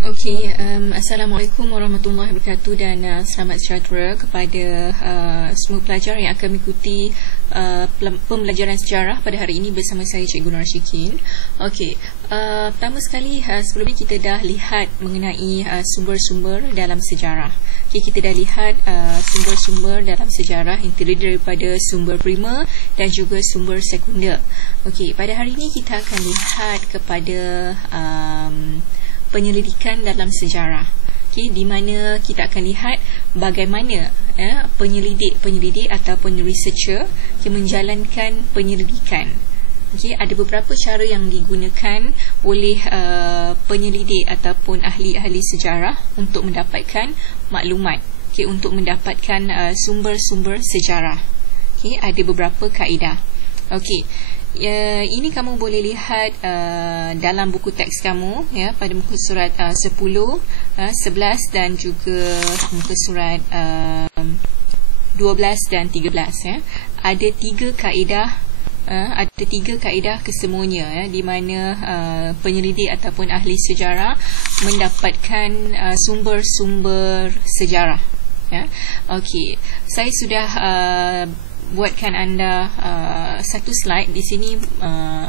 Assalamualaikum warahmatullahi wabarakatuh dan selamat sejahtera kepada semua pelajar yang akan mengikuti pembelajaran sejarah pada hari ini bersama saya Cikgu Nur Syikin. Pertama sekali sebelum ini kita dah lihat mengenai sumber-sumber dalam sejarah. Kita dah lihat sumber-sumber dalam sejarah yang terdiri daripada sumber primer dan juga sumber sekunder. Pada hari ini kita akan lihat kepada penyelidikan dalam sejarah, di mana kita akan lihat bagaimana penyelidik ataupun researcher yang menjalankan penyelidikan. Ada beberapa cara yang digunakan oleh penyelidik ataupun ahli-ahli sejarah untuk mendapatkan maklumat, untuk mendapatkan sumber-sumber sejarah. Ada beberapa kaedah. Ini kamu boleh lihat dalam buku teks kamu, pada muka surat 10, 11 dan juga muka surat 12 dan 13. Ada tiga kaedah kesemuanya, di mana penyelidik ataupun ahli sejarah mendapatkan sumber-sumber sejarah. Saya sudah buatkan anda satu slide di sini,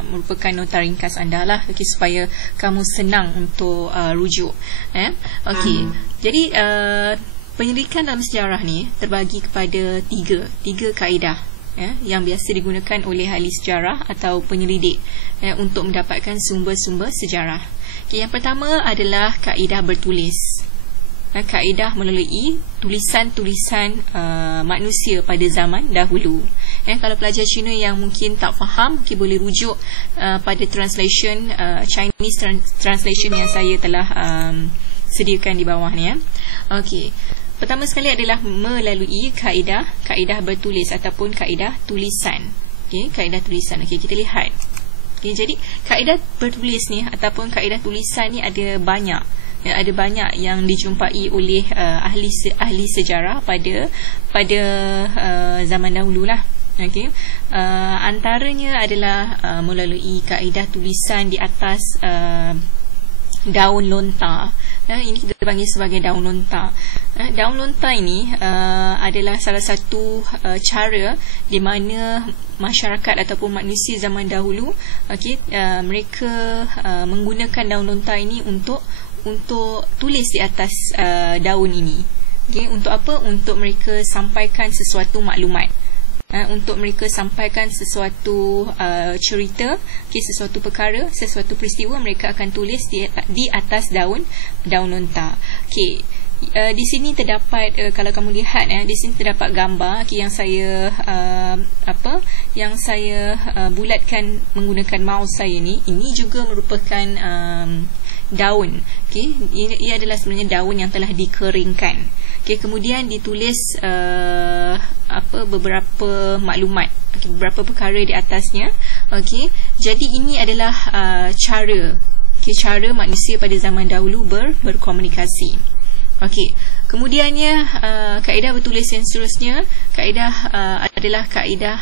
merupakan nota ringkas anda lah, supaya kamu senang untuk rujuk. Jadi penyelidikan dalam sejarah ni terbagi kepada tiga kaedah yang biasa digunakan oleh ahli sejarah atau penyelidik untuk mendapatkan sumber-sumber sejarah. Yang pertama adalah kaedah bertulis. Kaedah melalui tulisan-tulisan manusia pada zaman dahulu. Kalau pelajar Cina yang mungkin tak faham, boleh rujuk pada translation, Chinese translation yang saya telah sediakan di bawah ni. Pertama sekali adalah melalui kaedah bertulis ataupun kaedah tulisan. Kaedah tulisan. Kita lihat. Jadi kaedah bertulis ni ataupun kaedah tulisan ni ada banyak yang dijumpai oleh ahli sejarah pada zaman dahulu lah. Antaranya adalah melalui kaedah tulisan di atas daun lontar. Ini kita panggil sebagai daun lontar. Daun lontar ini adalah salah satu cara di mana masyarakat ataupun manusia zaman dahulu, mereka menggunakan daun lontar ini untuk tulis di atas daun ini. Untuk apa? Untuk mereka sampaikan sesuatu maklumat, untuk mereka sampaikan sesuatu cerita, sesuatu perkara, sesuatu peristiwa, mereka akan tulis di atas daun lontar. Di sini terdapat, kalau kamu lihat, di sini terdapat gambar yang saya bulatkan menggunakan mouse saya ni. Ini juga merupakan daun. Ia adalah sebenarnya daun yang telah dikeringkan. Kemudian ditulis beberapa maklumat, beberapa perkara di atasnya. Jadi ini adalah cara manusia pada zaman dahulu berkomunikasi. Kemudiannya kaedah bertulis yang seterusnya, adalah kaedah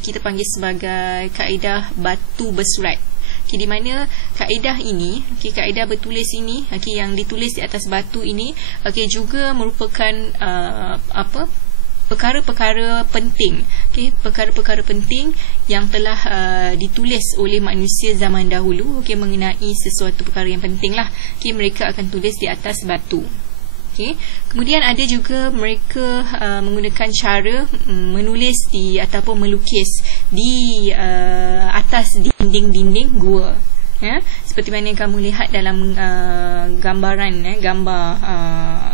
kita panggil sebagai kaedah batu bersurat. Di mana kaedah ini, kaedah bertulis ini, yang ditulis di atas batu ini, juga merupakan perkara-perkara penting, perkara-perkara penting yang telah ditulis oleh manusia zaman dahulu, mengenai sesuatu perkara yang penting lah. Mereka akan tulis di atas batu. Kemudian ada juga mereka menggunakan cara menulis ataupun melukis di atas dinding-dinding gua. Seperti mana yang kamu lihat dalam gambar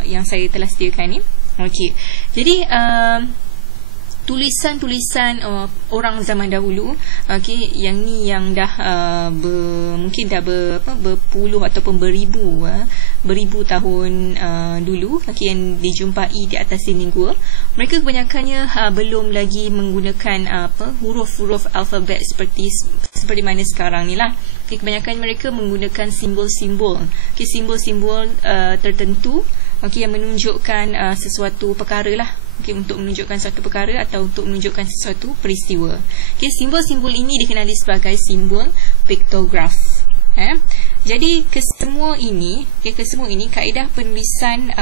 yang saya telah sediakan ni. Jadi tulisan-tulisan orang zaman dahulu, yang ni yang dah mungkin dah berpuluh ataupun beribu tahun dulu, yang dijumpai di atas dinding gua. Mereka kebanyakannya belum lagi menggunakan huruf-huruf alfabet seperti mana sekarang ni lah. Kebanyakan mereka menggunakan simbol-simbol, simbol-simbol tertentu, yang menunjukkan sesuatu perkara lah. Untuk menunjukkan suatu perkara atau untuk menunjukkan sesuatu peristiwa. Simbol-simbol ini dikenali sebagai simbol piktograf. Jadi kesemua ini kaedah penulisan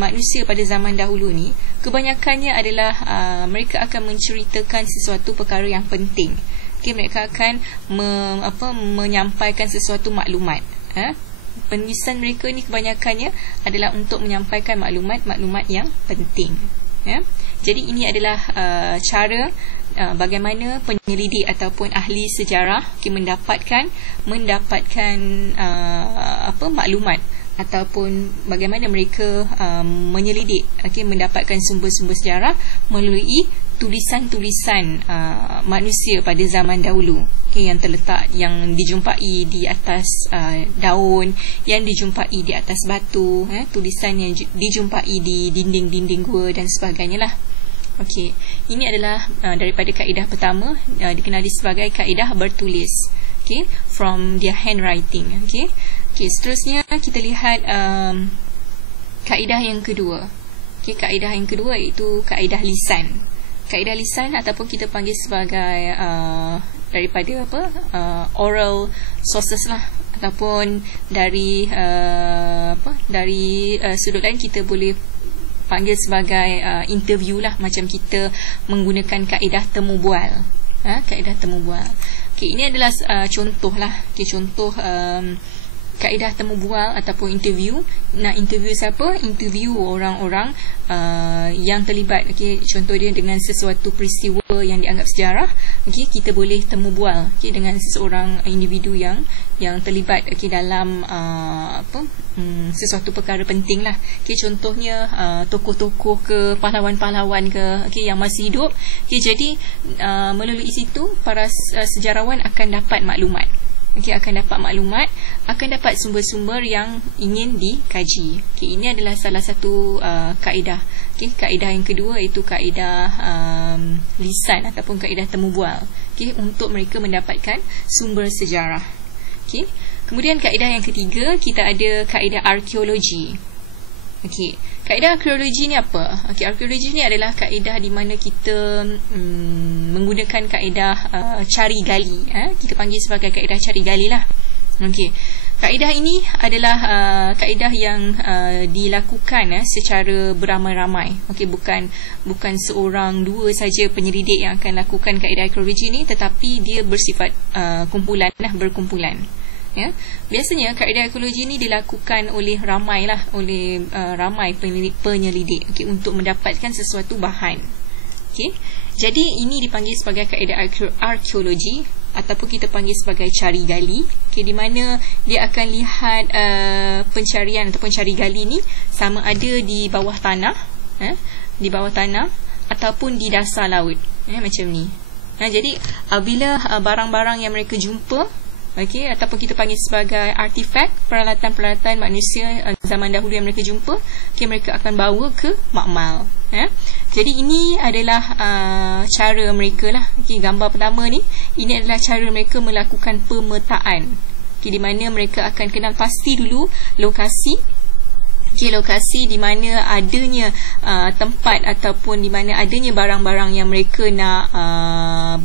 manusia pada zaman dahulu ni kebanyakannya adalah mereka akan menceritakan sesuatu perkara yang penting. Mereka akan menyampaikan sesuatu maklumat. Penulisan mereka ni kebanyakannya adalah untuk menyampaikan maklumat yang penting. Jadi ini adalah cara bagaimana penyelidik ataupun ahli sejarah mendapatkan maklumat ataupun bagaimana mereka menyelidik mendapatkan sumber-sumber sejarah melalui tulisan-tulisan manusia pada zaman dahulu, yang terletak, yang dijumpai di atas daun, yang dijumpai di atas batu, tulisan yang dijumpai di dinding-dinding gua dan sebagainya lah. Okey, ini adalah daripada kaedah pertama, dikenali sebagai kaedah bertulis. Okey, from their handwriting. Okey, seterusnya kita lihat kaedah yang kedua. Okey, kaedah yang kedua iaitu kaedah lisan. Kaedah lisan ataupun kita panggil sebagai daripada oral sources lah, ataupun dari sudut lain kita boleh panggil sebagai interview lah, macam kita menggunakan kaedah temu bual. Kaedah temu bual. Okey, ini adalah contoh lah. Okey, contoh kaedah temu bual ataupun interview. Nak interview siapa? Interview orang-orang yang terlibat. Okey, contoh dia dengan sesuatu peristiwa yang dianggap sejarah. Okey, kita boleh temu bual dengan seseorang individu yang terlibat dalam sesuatu perkara penting lah. Okey, contohnya tokoh-tokoh ke, pahlawan-pahlawan ke, yang masih hidup. Okey, jadi melalui situ para sejarawan akan dapat maklumat. Akan dapat sumber-sumber yang ingin dikaji. Ini adalah salah satu kaedah. Kaedah yang kedua iaitu kaedah lisan ataupun kaedah temu bual. Untuk mereka mendapatkan sumber sejarah. Kemudian kaedah yang ketiga, kita ada kaedah arkeologi. Kaedah arkeologi ni apa? Arkeologi ni adalah kaedah di mana kita menggunakan kaedah cari gali. Kita panggil sebagai kaedah cari gali lah. Kaedah ini adalah kaedah yang dilakukan secara beramai-ramai. Bukan seorang dua saja penyelidik yang akan lakukan kaedah arkeologi ni, tetapi dia bersifat berkumpulan. Biasanya kaedah arkeologi ini dilakukan oleh ramai penyelidik untuk mendapatkan sesuatu bahan. Jadi ini dipanggil sebagai kaedah arkeologi ataupun kita panggil sebagai cari gali. Di mana dia akan lihat pencarian ataupun cari gali ni sama ada di bawah tanah, ataupun di dasar laut, macam ni. Jadi bila barang-barang yang mereka jumpa, ataupun kita panggil sebagai artifak, peralatan-peralatan manusia zaman dahulu yang mereka jumpa, mereka akan bawa ke makmal. Jadi ini adalah cara mereka lah. Gambar pertama ni, ini adalah cara mereka melakukan pemetaan. Di mana mereka akan kenal pasti dulu lokasi di mana adanya tempat ataupun di mana adanya barang-barang yang mereka nak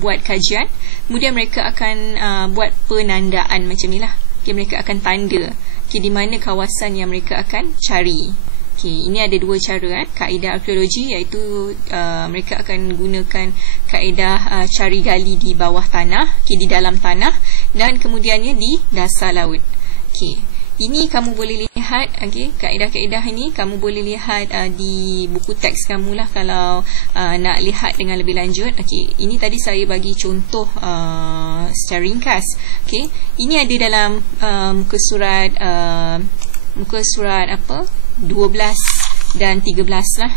buat kajian. Kemudian mereka akan buat penandaan macam ni lah. Mereka akan tanda di mana kawasan yang mereka akan cari. Ini ada dua cara kaedah arkeologi, iaitu mereka akan gunakan kaedah cari gali di bawah tanah, di dalam tanah, dan kemudiannya di dasar laut. Ini kamu boleh lihat, kaedah-kaedah ini kamu boleh lihat di buku teks kamu lah kalau nak lihat dengan lebih lanjut. Ini tadi saya bagi contoh secara ringkas. Ini ada dalam muka surat 12 dan 13 lah.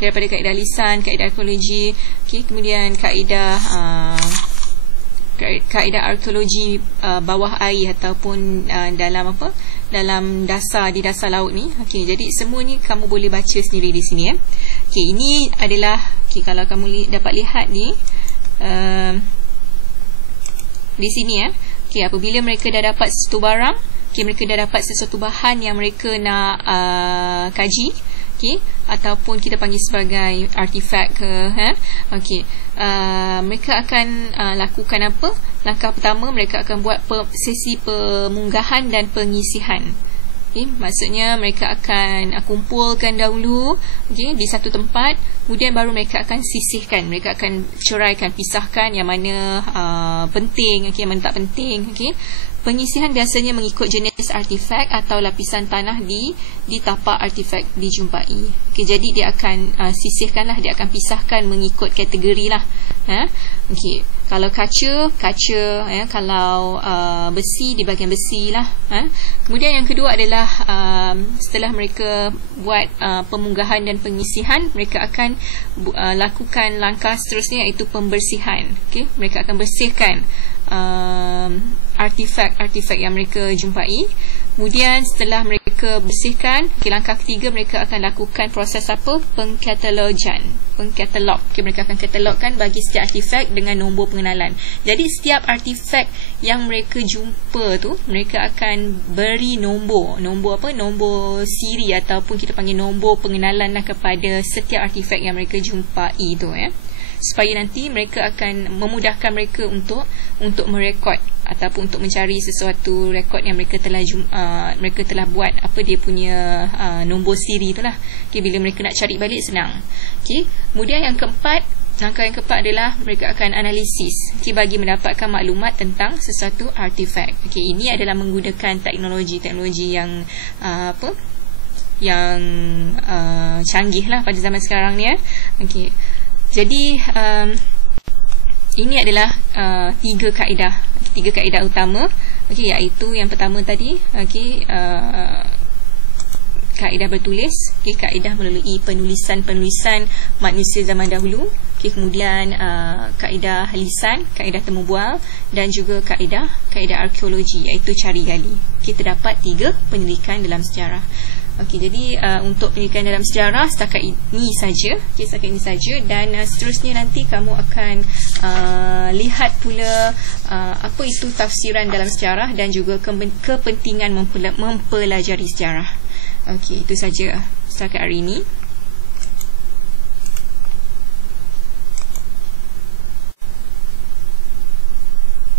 Daripada kaedah lisan, kaedah arkeologi, kemudian kaedah arkeologi bawah air ataupun dalam dasar, di dasar laut ni. Jadi semua ni kamu boleh baca sendiri di sini. Ini adalah kalau kamu dapat lihat ni di sini apabila mereka dah dapat sesuatu barang, mereka dah dapat sesuatu bahan yang mereka nak kaji, okey, ataupun kita panggil sebagai artifact ke, okey. Mereka akan lakukan apa? Langkah pertama, mereka akan buat sesi pemunggahan dan pengisihan. Okay, maksudnya mereka akan kumpulkan dahulu, okay, di satu tempat, kemudian baru mereka akan sisihkan, mereka akan ceraikan, pisahkan yang mana penting, okay, yang mana tak penting. Okay. Pengisihan biasanya mengikut jenis artifak atau lapisan tanah di tapak artifak dijumpai. Okay, jadi dia akan sisihkanlah, dia akan pisahkan mengikut kategori lah. Okay. Kalau kaca, kalau besi di bahagian besi lah. Kemudian yang kedua adalah setelah mereka buat pemunggahan dan pengisihan, mereka akan lakukan langkah seterusnya, iaitu pembersihan. Okay? Mereka akan bersihkan artifak yang mereka jumpai. Kemudian setelah mereka bersihkan, langkah ketiga mereka akan lakukan proses apa? Pengkatalogan. Okay, mereka akan katalogkan bagi setiap artifak dengan nombor pengenalan. Jadi setiap artifak yang mereka jumpa tu, mereka akan beri nombor apa? Nombor siri ataupun kita panggil nombor pengenalan lah kepada setiap artifak yang mereka jumpai tu, supaya nanti mereka akan memudahkan mereka untuk merekod ataupun untuk mencari sesuatu rekod yang mereka telah buat, apa dia punya nombor siri itulah. Okay, bila mereka nak cari balik senang. Okay. Kemudian langkah yang keempat adalah mereka akan analisis, okay, bagi mendapatkan maklumat tentang sesuatu artifak. Okay, ini adalah menggunakan teknologi yang yang canggih lah pada zaman sekarang ni. Okay. Jadi ini adalah tiga kaedah utama, okey, iaitu yang pertama tadi, okey, kaedah bertulis, okey, kaedah melalui penulisan manusia zaman dahulu, okey, kemudian kaedah lisan, kaedah temu bual, dan juga kaedah arkeologi, iaitu cari gali. Okey, terdapat 3 penyelidikan dalam sejarah. Okey, jadi untuk penyelidikan dalam sejarah setakat ini saja. Okey, setakat ini saja, dan seterusnya nanti kamu akan lihat pula apa itu tafsiran dalam sejarah dan juga kepentingan mempelajari sejarah. Okey, itu saja setakat hari ini.